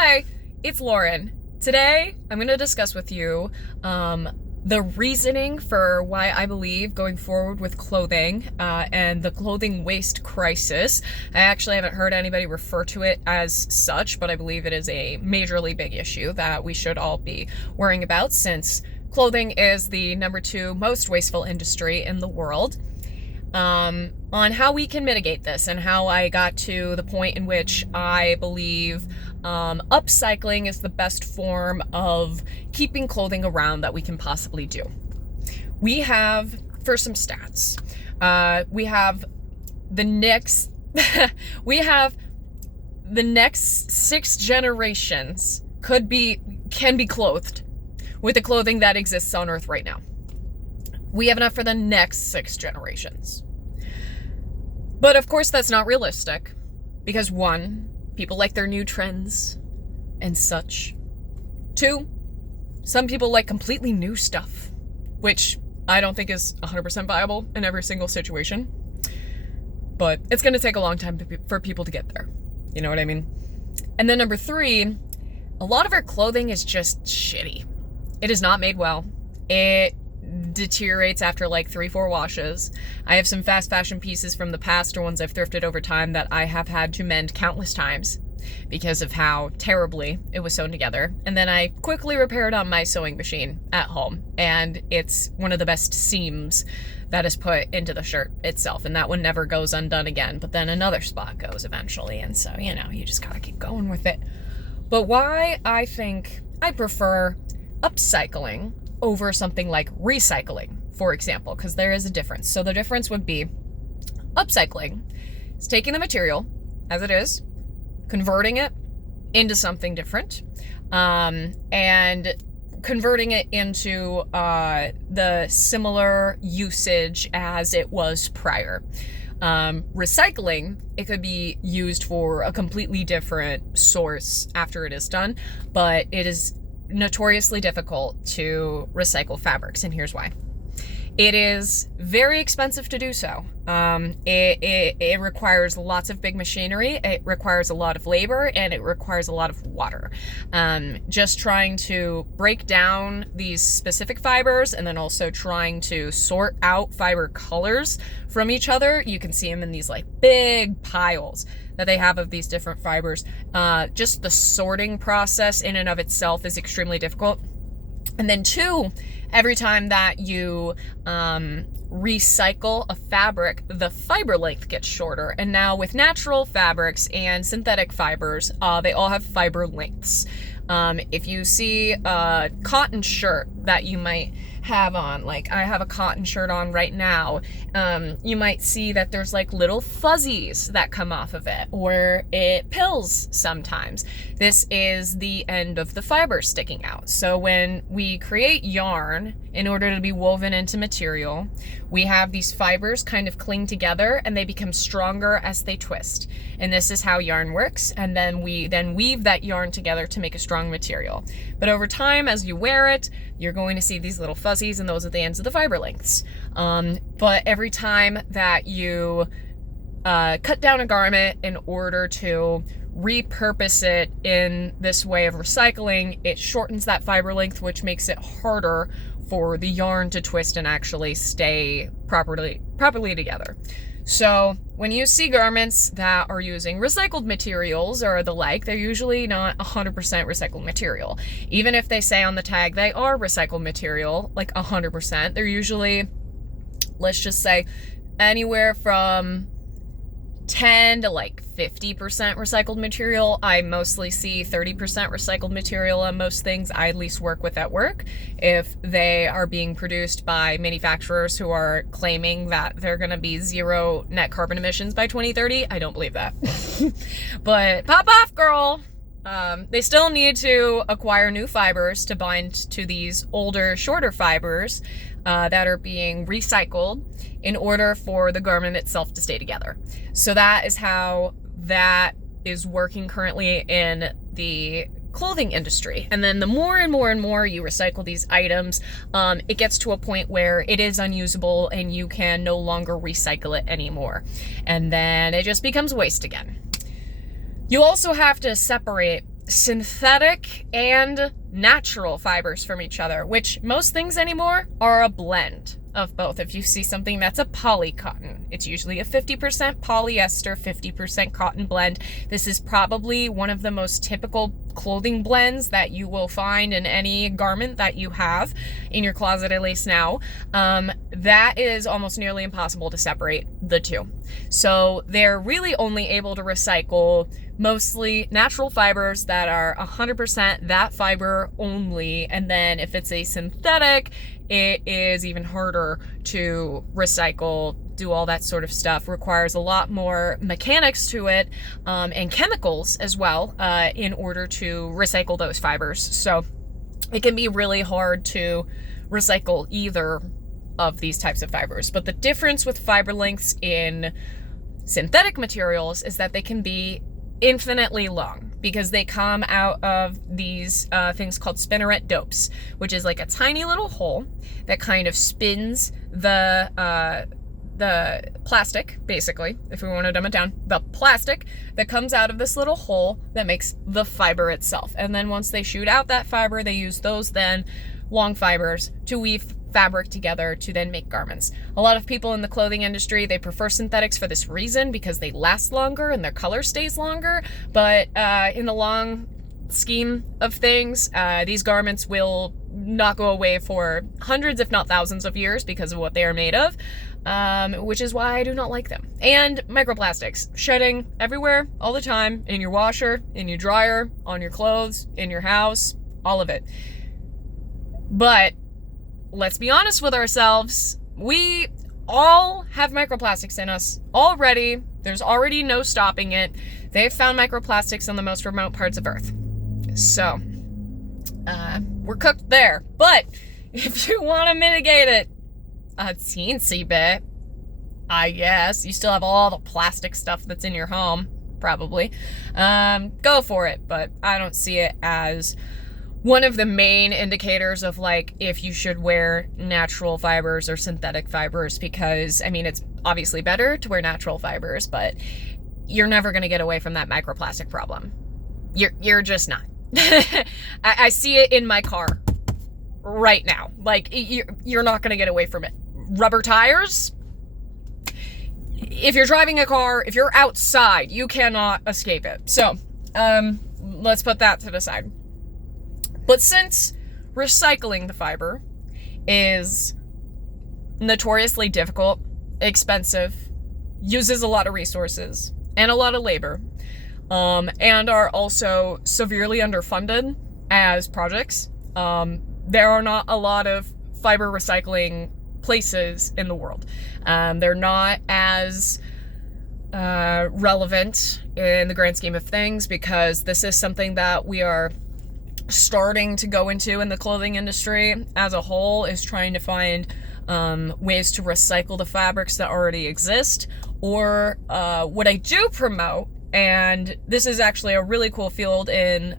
Hi, it's Lauren. Today, I'm going to discuss with you the reasoning for why I believe going forward with clothing and the clothing waste crisis. I actually haven't heard anybody refer to it as such, but I believe it is a majorly big issue that we should all be worrying about, since clothing is the #2 most wasteful industry in the world. On how we can mitigate this and how I got to the point in which I believe upcycling is the best form of keeping clothing around that we can possibly do. We have, for some stats, we have the next the next 6 generations can be clothed with the clothing that exists on Earth right now. We have enough for the next 6 generations. But of course that's not realistic, because 1, people like their new trends and such. 2, some people like completely new stuff, which I don't think is 100% viable in every single situation. But it's going to take a long time for people to get there. You know what I mean? And then 3, a lot of our clothing is just shitty. It is not made well. It deteriorates after like 3-4 washes. I have some fast fashion pieces from the past or ones I've thrifted over time that I have had to mend countless times because of how terribly it was sewn together. And then I quickly repaired on my sewing machine at home, and it's one of the best seams that is put into the shirt itself, and that one never goes undone again, but then another spot goes eventually, and so, you know, you just gotta keep going with it. But why I think I prefer upcycling over something like recycling, for example, because there is a difference. So the difference would be upcycling is taking the material as it is, converting it into something different, and converting it into the similar usage as it was prior. Recycling, it could be used for a completely different source after it is done, but it is notoriously difficult to recycle fabrics, and here's why. It is very expensive to do so. It requires lots of big machinery, it requires a lot of labor, and it requires a lot of water. Just trying to break down these specific fibers and then also trying to sort out fiber colors from each other. You can see them in these like big piles that they have of these different fibers. Just the sorting process in and of itself is extremely difficult. And then 2, every time that you recycle a fabric, the fiber length gets shorter. And now with natural fabrics and synthetic fibers, they all have fiber lengths. If you see a cotton shirt that you might have on, like I have a cotton shirt on right now, you might see that there's like little fuzzies that come off of it, or it pills sometimes. This is the end of the fiber sticking out. So when we create yarn in order to be woven into material, we have these fibers kind of cling together and they become stronger as they twist. And this is how yarn works. And then we weave that yarn together to make a strong material. But over time, as you wear it, you're going to see these little fuzzies, and those are the ends of the fiber lengths. But every time that you cut down a garment in order to repurpose it in this way of recycling, it shortens that fiber length, which makes it harder for the yarn to twist and actually stay properly together. So when you see garments that are using recycled materials or the like, they're usually not 100% recycled material. Even if they say on the tag they are recycled material, like 100%, they're usually, let's just say, anywhere from 10 to like 50% recycled material. I mostly see 30% recycled material on most things I at least work with at work. If they are being produced by manufacturers who are claiming that they're going to be 0 net carbon emissions by 2030, I don't believe that. But pop off, girl! They still need to acquire new fibers to bind to these older, shorter fibers that are being recycled in order for the garment itself to stay together. So that is how that is working currently in the clothing industry. And then the more and more and more you recycle these items, it gets to a point where it is unusable and you can no longer recycle it anymore. And then it just becomes waste again. You also have to separate synthetic and natural fibers from each other, which most things anymore are a blend of both. If you see something that's a poly cotton, it's usually a 50% polyester, 50% cotton blend. This is probably one of the most typical clothing blends that you will find in any garment that you have in your closet, at least now. That is almost nearly impossible to separate the two. So they're really only able to recycle mostly natural fibers that are 100% that fiber only. And then if it's a synthetic, it is even harder to recycle, do all that sort of stuff. Requires a lot more mechanics to it, and chemicals as well, in order to recycle those fibers. So it can be really hard to recycle either of these types of fibers. But the difference with fiber lengths in synthetic materials is that they can be infinitely long, because they come out of these things called spinneret dopes, which is like a tiny little hole that kind of spins the plastic, basically, if we want to dumb it down, the plastic that comes out of this little hole that makes the fiber itself. And then once they shoot out that fiber, they use those then long fibers to weave fabric together to then make garments. A lot of people in the clothing industry, they prefer synthetics for this reason, because they last longer and their color stays longer. But in the long scheme of things, these garments will not go away for hundreds, if not thousands of years, because of what they are made of, which is why I do not like them. And microplastics, shedding everywhere, all the time, in your washer, in your dryer, on your clothes, in your house, all of it. But let's be honest with ourselves. We all have microplastics in us already. There's already no stopping it. They've found microplastics in the most remote parts of Earth. So, we're cooked there. But if you want to mitigate it a teensy bit, I guess, you still have all the plastic stuff that's in your home, probably. Go for it. But I don't see it as one of the main indicators of like if you should wear natural fibers or synthetic fibers, because I mean, it's obviously better to wear natural fibers, but you're never going to get away from that microplastic problem. You're just not. I see it in my car right now. Like, you're not going to get away from it. Rubber tires, if you're driving a car, if you're outside, you cannot escape it. So let's put that to the side. But since recycling the fiber is notoriously difficult, expensive, uses a lot of resources and a lot of labor, and are also severely underfunded as projects, there are not a lot of fiber recycling places in the world. They're not as relevant in the grand scheme of things, because this is something that we are starting to go into in the clothing industry as a whole, is trying to find ways to recycle the fabrics that already exist. Or what I do promote, and this is actually a really cool field in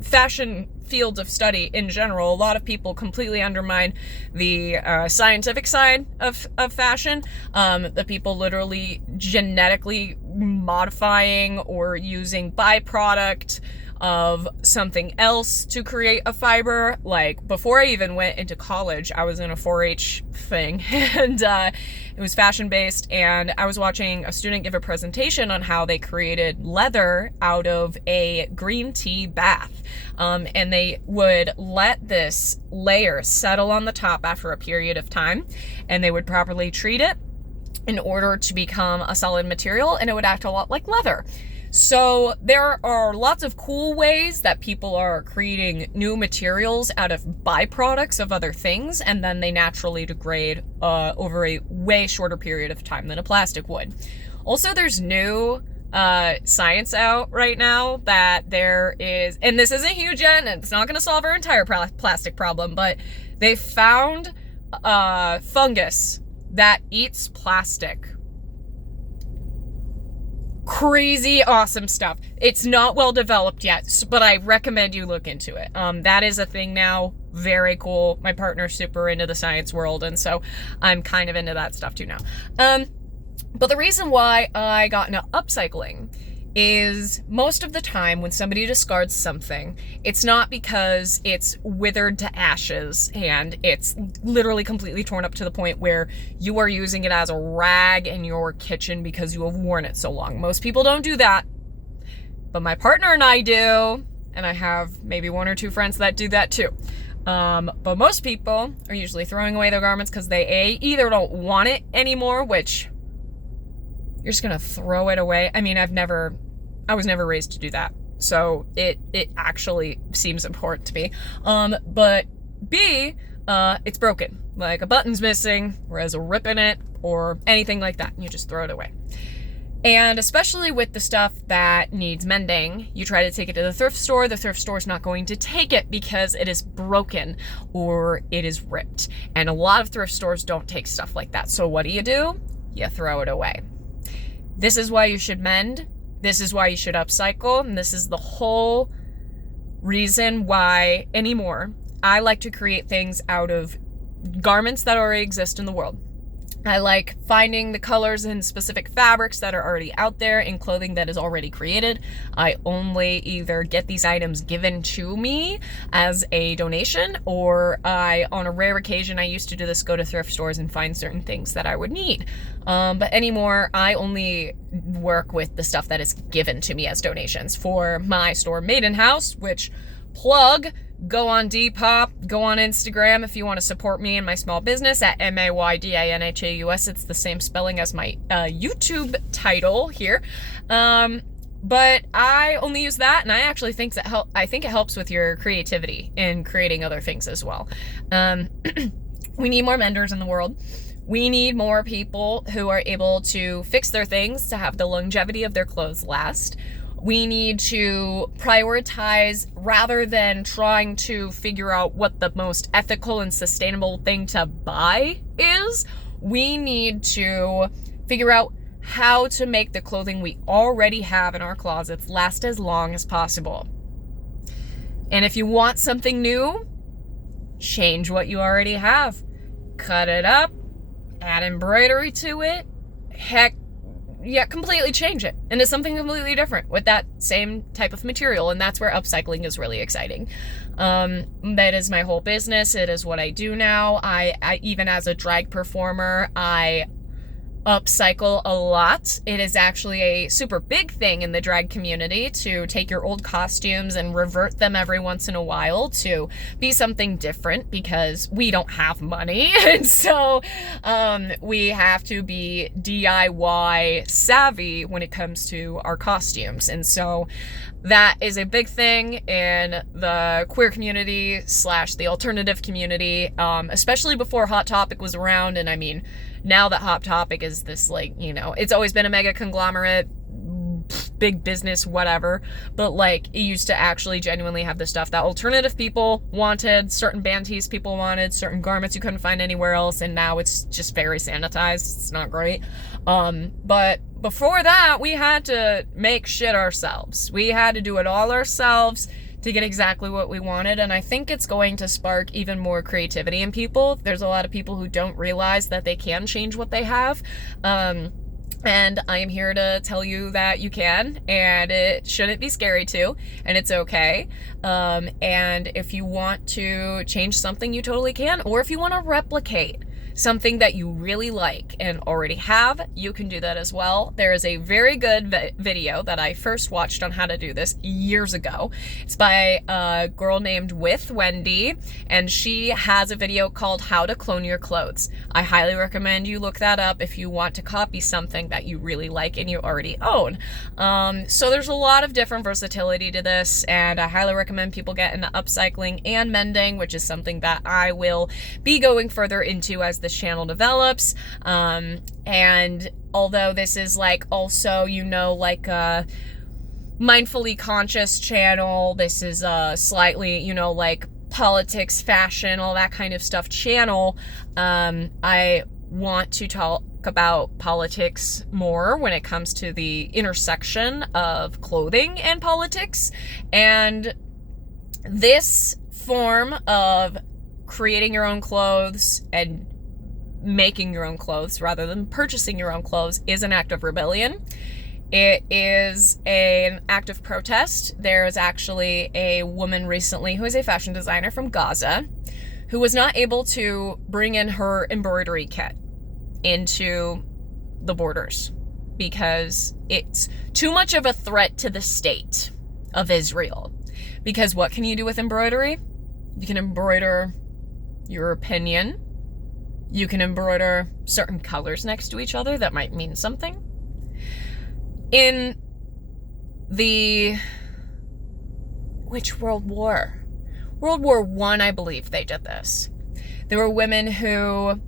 fashion fields of study in general. A lot of people completely undermine the scientific side of fashion. The people literally genetically modifying or using byproduct of something else to create a fiber. Like, before I even went into college, I was in a 4-H thing, and it was fashion based, and I was watching a student give a presentation on how they created leather out of a green tea bath. And they would let this layer settle on the top after a period of time, and they would properly treat it in order to become a solid material, and it would act a lot like leather. So there are lots of cool ways that people are creating new materials out of byproducts of other things, and then they naturally degrade over a way shorter period of time than a plastic would. Also, there's new science out right now that there is, and this isn't huge yet, and it's not going to solve our entire plastic problem, but they found fungus that eats plastic. Crazy awesome stuff. It's not well developed yet, but I recommend you look into it. That is a thing now. Very cool. My partner's super into the science world, and so I'm kind of into that stuff too now. But the reason why I got into upcycling is most of the time when somebody discards something, it's not because it's withered to ashes and it's literally completely torn up to the point where you are using it as a rag in your kitchen because you have worn it so long. Most people don't do that, but my partner and I do, and I have maybe one or two friends that do that too. But most people are usually throwing away their garments because they either don't want it anymore, which you're just gonna throw it away. I mean, I was never raised to do that, so it actually seems important to me. But B, it's broken, like a button's missing, or has a rip in it, or anything like that, and you just throw it away. And especially with the stuff that needs mending, you try to take it to the thrift store is not going to take it because it is broken or it is ripped. And a lot of thrift stores don't take stuff like that. So what do? You throw it away. This is why you should mend. This is why you should upcycle. And this is the whole reason why anymore I like to create things out of garments that already exist in the world. I like finding the colors in specific fabrics that are already out there in clothing that is already created. I only either get these items given to me as a donation, or on a rare occasion, I used to do this, go to thrift stores and find certain things that I would need. But anymore, I only work with the stuff that is given to me as donations. For my store, Maiden House, which plug, go on Depop, go on Instagram if you want to support me and my small business at MAYDINHAUS. It's the same spelling as my YouTube title here. But I only use that, and I actually think I think it helps with your creativity in creating other things as well. We need more menders in the world. We need more people who are able to fix their things to have the longevity of their clothes last. We need to prioritize, rather than trying to figure out what the most ethical and sustainable thing to buy is. We need to figure out how to make the clothing we already have in our closets last as long as possible. And if you want something new, change what you already have. Cut it up, add embroidery to it, heck, yeah, completely change it into something completely different with that same type of material. And that's where upcycling is really exciting. That is my whole business. It is what I do now. I even as a drag performer, I upcycle a lot. It is actually a super big thing in the drag community to take your old costumes and revert them every once in a while to be something different, because we don't have money. And so we have to be DIY savvy when it comes to our costumes. And so that is a big thing in the queer community / the alternative community, especially before Hot Topic was around. And I mean, now that Hot Topic is this, like, you know, it's always been a mega conglomerate, big business, whatever, but like, it used to actually genuinely have the stuff that alternative people wanted, certain band tees people wanted, certain garments you couldn't find anywhere else, and now it's just very sanitized. It's not great. But before that, we had to make shit ourselves. We had to do it all ourselves to get exactly what we wanted, and I think it's going to spark even more creativity in people. There's a lot of people who don't realize that they can change what they have, and I am here to tell you that you can, and it shouldn't be scary too, and it's okay. And if you want to change something, you totally can, or if you want to replicate something that you really like and already have, you can do that as well. There is a very good video that I first watched on how to do this years ago. It's by a girl named With Wendy, and she has a video called How to Clone Your Clothes. I highly recommend you look that up if you want to copy something that you really like and you already own. So there's a lot of different versatility to this, and I highly recommend people get into upcycling and mending, which is something that I will be going further into as this channel develops. And although this is like also, you know, like a mindfully conscious channel, this is a slightly, you know, like politics, fashion, all that kind of stuff channel, I want to talk about politics more when it comes to the intersection of clothing and politics. And this form of creating your own clothes and making your own clothes rather than purchasing your own clothes is an act of rebellion. It is an act of protest. There is actually a woman recently who is a fashion designer from Gaza who was not able to bring in her embroidery kit into the borders because it's too much of a threat to the state of Israel. Because what can you do with embroidery? You can embroider your opinion. You can embroider certain colors next to each other that might mean something. In which World War? World War I, I believe they did this. There were women who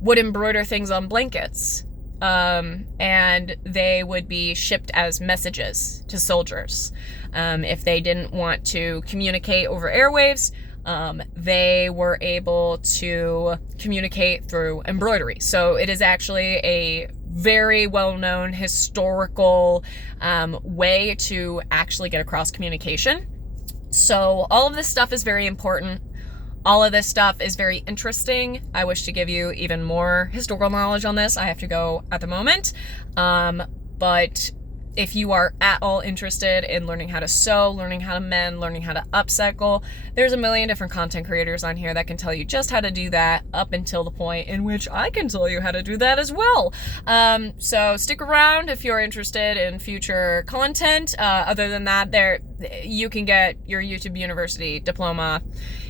would embroider things on blankets, and they would be shipped as messages to soldiers. If they didn't want to communicate over airwaves, they were able to communicate through embroidery. So it is actually a very well-known historical way to actually get across communication. So all of this stuff is very important. All of this stuff is very interesting. I wish to give you even more historical knowledge on this. I have to go at the moment. But if you are at all interested in learning how to sew, learning how to mend, learning how to upcycle, there's a million different content creators on here that can tell you just how to do that up until the point in which I can tell you how to do that as well. So stick around if you're interested in future content. Other than that, you can get your YouTube University diploma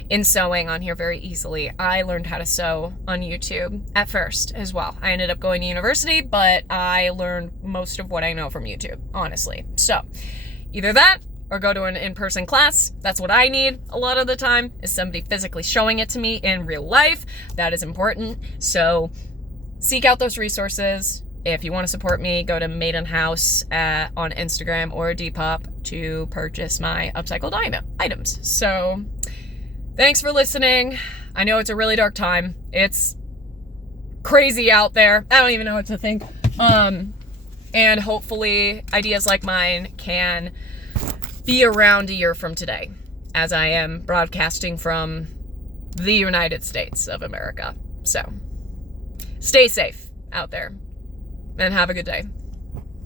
in sewing on here very easily. I learned how to sew on YouTube at first as well. I ended up going to university, but I learned most of what I know from YouTube, honestly. So either that or go to an in-person class. That's what I need a lot of the time, is somebody physically showing it to me in real life. That is important. So seek out those resources. If you want to support me, go to Maiden House on Instagram or Depop to purchase my upcycled items. So thanks for listening. I know it's a really dark time. It's crazy out there. I don't even know what to think. And hopefully ideas like mine can be around a year from today, as I am broadcasting from the United States of America. So stay safe out there and have a good day.